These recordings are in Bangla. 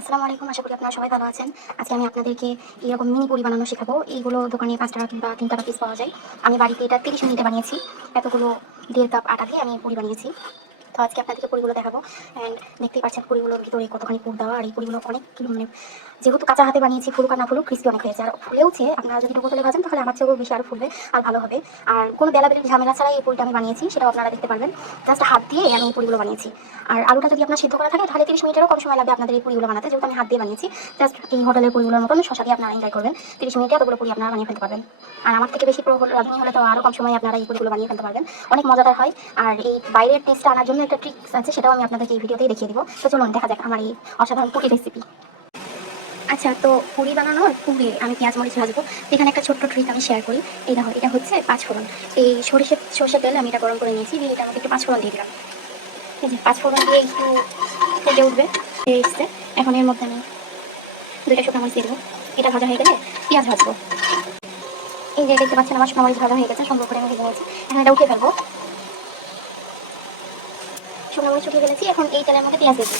আসসালামু আলাইকুম। আশা করি আপনারা সবাই ভালো আছেন। আজকে আমি আপনাদেরকে এরকম মিনি পুরি বানানো শেখাবো। এইগুলো দোকানে ৫ টাকা কিংবা ৩ টাকা পিস পাওয়া যায়। আমি বাড়িতে এটা ৩০ মিনিটে বানিয়েছি। এতগুলো ১.৫ কাপ আটা দিয়ে আমি পুরি বানিয়েছি। তো আজকে আপনাদেরকে পুরিগুলো দেখাবো। অ্যান্ড দেখতেই পাচ্ছেন পুরিগুলোর ভিতরে কতখানি পুর দেওয়া। আর এই পুরিগুলো অনেক মানে যেহেতু কাঁচা হাতে বানিয়েছি, ফুলুক আর না ফুলুক ক্রিস্পি অনেক হয়েছে। আর ফুলেওছে, আপনারা যদি ডুবো তেলে ভাজেন তাহলে আমার চেয়েও বেশি আরও ফুলবে আর ভালো হবে। আর কোনো বেলাবেলির ঝামেলা ছাড়াই এই পুরিটা আমি বানিয়েছি, সেটাও আপনারা দেখতে পারবেন। জাস্ট হাত দিয়ে আমি এই পুরিগুলো বানিয়েছি। আর আলুটা যদি আপনার সিদ্ধ করা থাকে তাহলে ৩০ মিনিটেরও কম সময় লাগবে আপনাদের এই পুরিগুলো বানাতে, যেহেতু আমি হাত দিয়ে বানিয়েছি। জাস্ট এই হোটেলের পুরিগুলোর মতন শসা দিয়ে আপনারা এনজয় করবেন। ৩০ মিনিটে এতগুলো পুরি আপনারা বানিয়ে ফেলতে পারবেন। আর আমার থেকে বেশি রাঁধুনি হলে তো আরও কম সময়ে আপনারা এই পুরিগুলো বানিয়ে ফেলতে পারবেন। অনেক মজাদার হয়। আর এই বাইরের টেস্টটা আনার জন্য একটা ট্রিক্স আছে, সেটাও আমি আপনাদেরকে এই ভিডিওতেই দেখিয়ে দিব। তো চলুন দেখা যাক আমার এই অসাধারণ পুরি রেসিপি। আচ্ছা, তো পুরি বানানোর পূর্বে আমি পেঁয়াজ মরিচ ভাজবো। এখানে একটা ছোট্ট ট্রিক আমি শেয়ার করি। এই দেখো, এটা হচ্ছে পাঁচফোড়ন। এই সরষের তেল আমি এটা গরম করে নিয়েছি, দিয়ে এটা আমাকে একটু পাঁচফোড়ন দিয়ে দিলাম। এই যে পাঁচফোড়ন দিয়ে একটু ফুটে উঠবে, এসছে। এখন এর মধ্যে আমি 2টা শুকনো মরিচ দিয়ে দেবো। এটা ভাজা হয়ে গেলে পেঁয়াজ ভাজবো। এই যে দেখতে পাচ্ছেন আমার শুকনো মরিচ ভাজা হয়ে গেছে, সুন্দর করে আমি ভেজে নিয়েছি। এখন এটা উঠিয়ে ফেলবো। শুকনো মরিচ উঠিয়ে ফেলেছি। এখন এই তেলের মধ্যে পেঁয়াজ দেবো।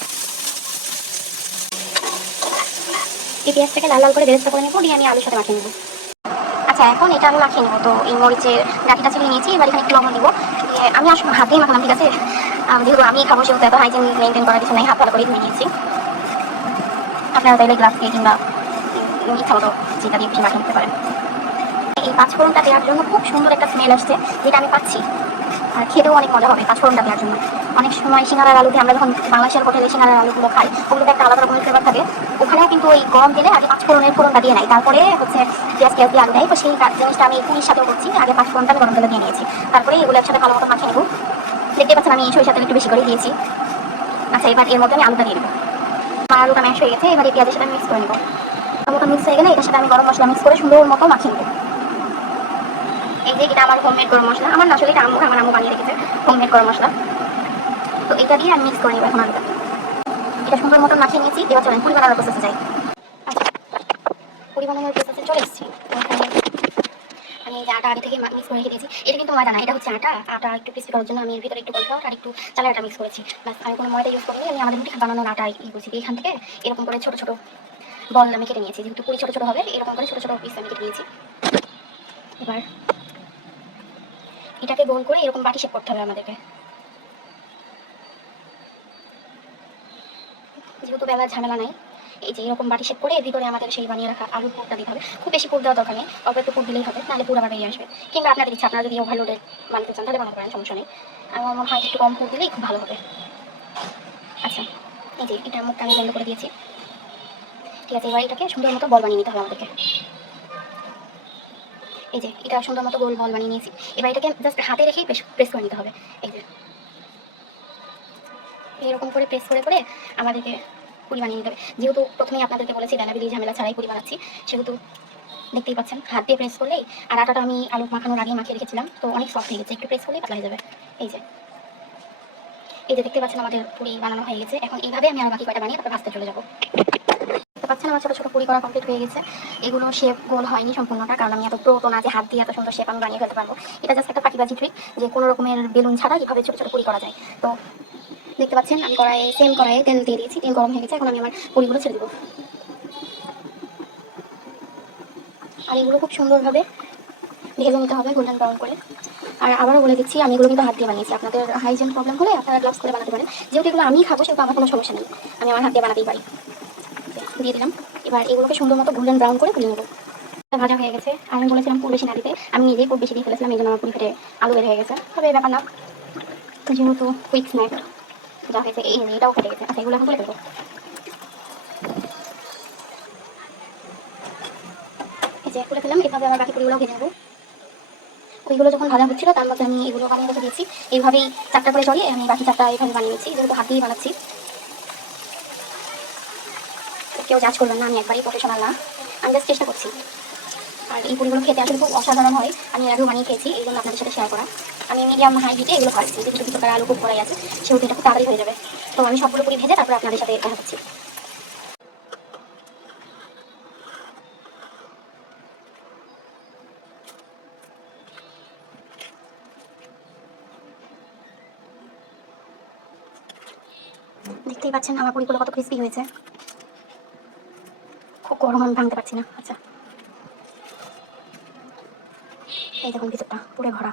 এই পেঁয়াজটাকে লাল লাল করে বেরেস্তা করে নেবো, দিয়ে আমি আলুর সাথে মাখিয়ে নেবো। আচ্ছা, এখন এটা আমি মাখিয়ে নেবো। তো এই মরিচের গাঠিটা ছিলিয়ে নিয়েছি, এবার এখানে একটু লবণ দিব। দিয়ে আমি আসলে হাতেই মাখালাম, ঠিক আছে? যেহেতু আমি খাবো সেহেতু এত হাইজিন মেনটেন করার কিছু নেই, হাত ভালো করে ধুয়ে নিয়েছি। আপনারা চাইলে গ্লাস দিয়ে কিংবা ইচ্ছা মতো যেটা দিয়ে বেশি মাখিয়ে নিতে পারেন। এই পাঁচফোড়নটা দেওয়ার জন্য খুব সুন্দর একটা স্মেল আসছে, যেটা আমি পাচ্ছি। আর খেতেও অনেক মজা হবে পাঁচফোড়নটা দেওয়ার জন্য। অনেক সময় সিঙ্গারার আলুতে আমরা যখন বাংলাদেশের হোটেলে সিঙ্গারার আলুগুলো খাই, ওগুলোতে একটা আলাদা রকমের ফ্লেভার থাকে। ওখানেও কিন্তু ওই গরম তেলে আগে পাঁচফোড়নের ফোড়নটা দিয়ে নেয়, তারপরে হচ্ছে পেঁয়াজ দিয়ে আলু দেয়। তো সেই জিনিসটা আমি পুরির সাথেও করছি। আগে পাঁচফোড়নটা আমি গরম তেলে দিয়ে নিয়েছি, তারপরে এগুলো একসাথে ভালো মতো মাখিয়ে নেবো। দেখতে পাচ্ছেন আমি সরিষার তেল একটু বেশি করে দিয়েছি। আচ্ছা, এবার এর মধ্যে আমি আলুটা দিয়ে দেবো। আমার আলুটা ম্যাশ হয়ে গেছে, এবার এই পেঁয়াজের সাথে মিক্স করে নেবো। আলুটা মিক্স হয়ে গেলে এটার সাথে আমি গরম মশলা মিক্স করে সুন্দর মতো মাখিয়ে নেবো। এই যে এটা আমার হোমমেড গরম মশলা, আমার না আসলে এটা আমার আম্মু বানিয়ে রেখেছে হোমমেড গরম মশলা। তো এটা দিয়ে আমি মিক্স করে নেবো এখন আলুটা। এটা সুন্দর মতো মাখিয়ে নিয়েছি। এবার চলেন পুরি বানানোর প্রসেসে যাই। আচ্ছা, পুরি বানানোর প্রসেসে চলে এসেছি। আমি এই যে আটা আগে থেকে মিক্স করে রেখে দিয়েছি। এটা কিন্তু ময়দা না, এটা হচ্ছে আটা। আটা একটু ক্রিস্পি করার জন্য আমি এর ভিতরে একটু কর্নফ্লাওয়ার আর একটু চালের আটা মিক্স করেছি। প্লাস আমি কোনো ময়দা ইউজ করিনি, আমি আমাদের রুটি বানানোর আটা ইউজ করছি। এখান থেকে এরকম করে ছোটো ছোটো বল আমি কেটে নিয়েছি, যেহেতু পুরি ছোটো ছোটো হবে এরকম করে ছোটো ছোটো পিস আমি কেটে নিয়েছি। এবার এটাকে গোল করে এরকম বাটি শেপ করতে হবে আমাদেরকে। যেহেতু বেলার ঝামেলা নাই, এই যে এরকম বাটি শেপ করে এর ভিতরে আমাদের সেই বানিয়ে রাখা আলুর পুরটা দিতে হবে। খুব বেশি পুর দেওয়ার দরকার নেই, অল্প একটু পুর দিলেই হবে, নাহলে পুর আবার বেরিয়ে আসবে। কিংবা আপনাদের ইচ্ছা, আপনারা যদি ওভারলোডে বানাতে চান তাহলে বানাতে পারেন, সমস্যা নেই। আমার মনে হয় একটু কম পুর দিলেই খুব ভালো হবে। আচ্ছা, এই যে এটার মুখটা আমি বন্ধ করে দিয়েছি। ঠিক আছে, এবার এটাকে সুন্দর মতো বল বানিয়ে নিতে হবে আমাদেরকে। এই যে এটা সুন্দর মতো গোল বল বানিয়ে নিয়েছি। এবার এটাকে জাস্ট হাতে রেখেই প্রেস করে নিতে হবে। এই যে এরকম করে প্রেস করে করে আমাদেরকে পুরি বানিয়ে নিতে হবে। যেহেতু প্রথমেই আপনাদেরকে বলেছি বেলাবেলি ঝামেলা ছাড়াই পুরি বানাচ্ছি, সেহেতু দেখতেই পাচ্ছেন হাত দিয়ে প্রেস করলেই। আর আটাটা আমি আলু মাখানোর আগে মাখিয়ে রেখেছিলাম, তো অনেক সফট হয়ে গেছে, একটু প্রেস করলেই পাতলা হয়ে যাবে। এই যে এই যে দেখতে পাচ্ছেন আমাদের পুরি বানানো হয়ে গেছে। এখন এইভাবে আমি আর বাকি কয়টা বানিয়ে তারপর ভাজতে চলে যাবো। দেখতে পাচ্ছেন আমার ছোটো ছোটো পুরি করা কমপ্লিট হয়ে গেছে। এগুলো শেপ গোল হয়নি সম্পূর্ণটা, কারণ আমি এত প্রো না যে হাত দিয়ে এত সুন্দর শেপ আমি বানিয়ে ফেলতে পারবো। এটা জাস্ট একটা ফাঁকিবাজি ট্রিক, যে কোনো রকমের বেলুন ছাড়া কীভাবে ছোটো ছোটো পুরি করা যায়। তো দেখতে পাচ্ছেন আমি সেম কড়াইয়ে তেল দিয়ে দিয়েছি, তেল গরম হয়ে গেছে। এখন আমি আমার পুরিগুলো ছেড়ে দেবো। আর এগুলো খুব সুন্দরভাবে ভেজে নিতে হবে গোল্ডেন ব্রাউন করে। আর আবারও বলে দিচ্ছি, আমি এগুলো কিন্তু হাত দিয়ে বানিয়েছি। আপনাদের হাইজিন প্রবলেম হলে আপনারা গ্লাভস করে বানাতে পারেন। যেহেতু এগুলো আমি খাবো সেহেতু আমার কোনো সমস্যা নেই, আমি আমার হাত দিয়ে বানাতেই পারি। দিয়ে দিলাম। এবার এগুলোকে সুন্দর মতো গোল্ডেন ব্রাউন করে ভেজে নেবো। ভাজা হয়ে গেছে। আমি বলেছিলাম পুর বেশি না দিতে, আমি নিজেই পুর বেশি দিয়ে ফেলেছিলাম, এই জন্য আমার পুরি ফেটে আলু বের হয়ে গেছে। তবে এই ব্যাপার না, যেহেতু কুইক স্ন্যাক যা হয়েছে এটাও ফেটে গেছে। আচ্ছা, এগুলো এখন তুলে ফেলবো। এই যে তুলে ফেললাম। এভাবে আমার বাকি পুরিগুলো ভেজে নেবো। ওইগুলো যখন ভাজা হচ্ছিল তার মধ্যে আমি এগুলো বানিয়ে রেখে দিয়েছি। এইভাবেই 4টা করে চড়িয়ে আমি বাকি 4টা এইভাবে বানিয়ে নিচ্ছি, যেহেতু হাত দিয়েই বানাচ্ছি। কেউ জাজ করবেন না, আমি একবারই প্রফেশনাল না, আমি জাস্ট চেষ্টা করছি। আর এই পুরিগুলো খেতে আসলে খুব অসাধারণ হয়। আমি এর আগেও বানিয়ে খেয়েছি, এই জন্য আপনাদের সাথে শেয়ার করা। আমি মিডিয়াম হাই হিটে এগুলো ভাজছি, যেহেতু ভিতরে আলু খুব করাই আছে, সেহেতু এটা খুব তাড়াতাড়ি হয়ে যাবে। তো আমি সবগুলো পুরি ভেজে তারপর আপনাদের সাথে দেখা করছি। দেখতেই পাচ্ছেন আমার পুরিগুলো কত ক্রিস্পি হয়েছে। খুব গরম, আমি ভাঙতে পারছি না। আচ্ছা, এই দেখুন ভিতরটা পুরো ভরা।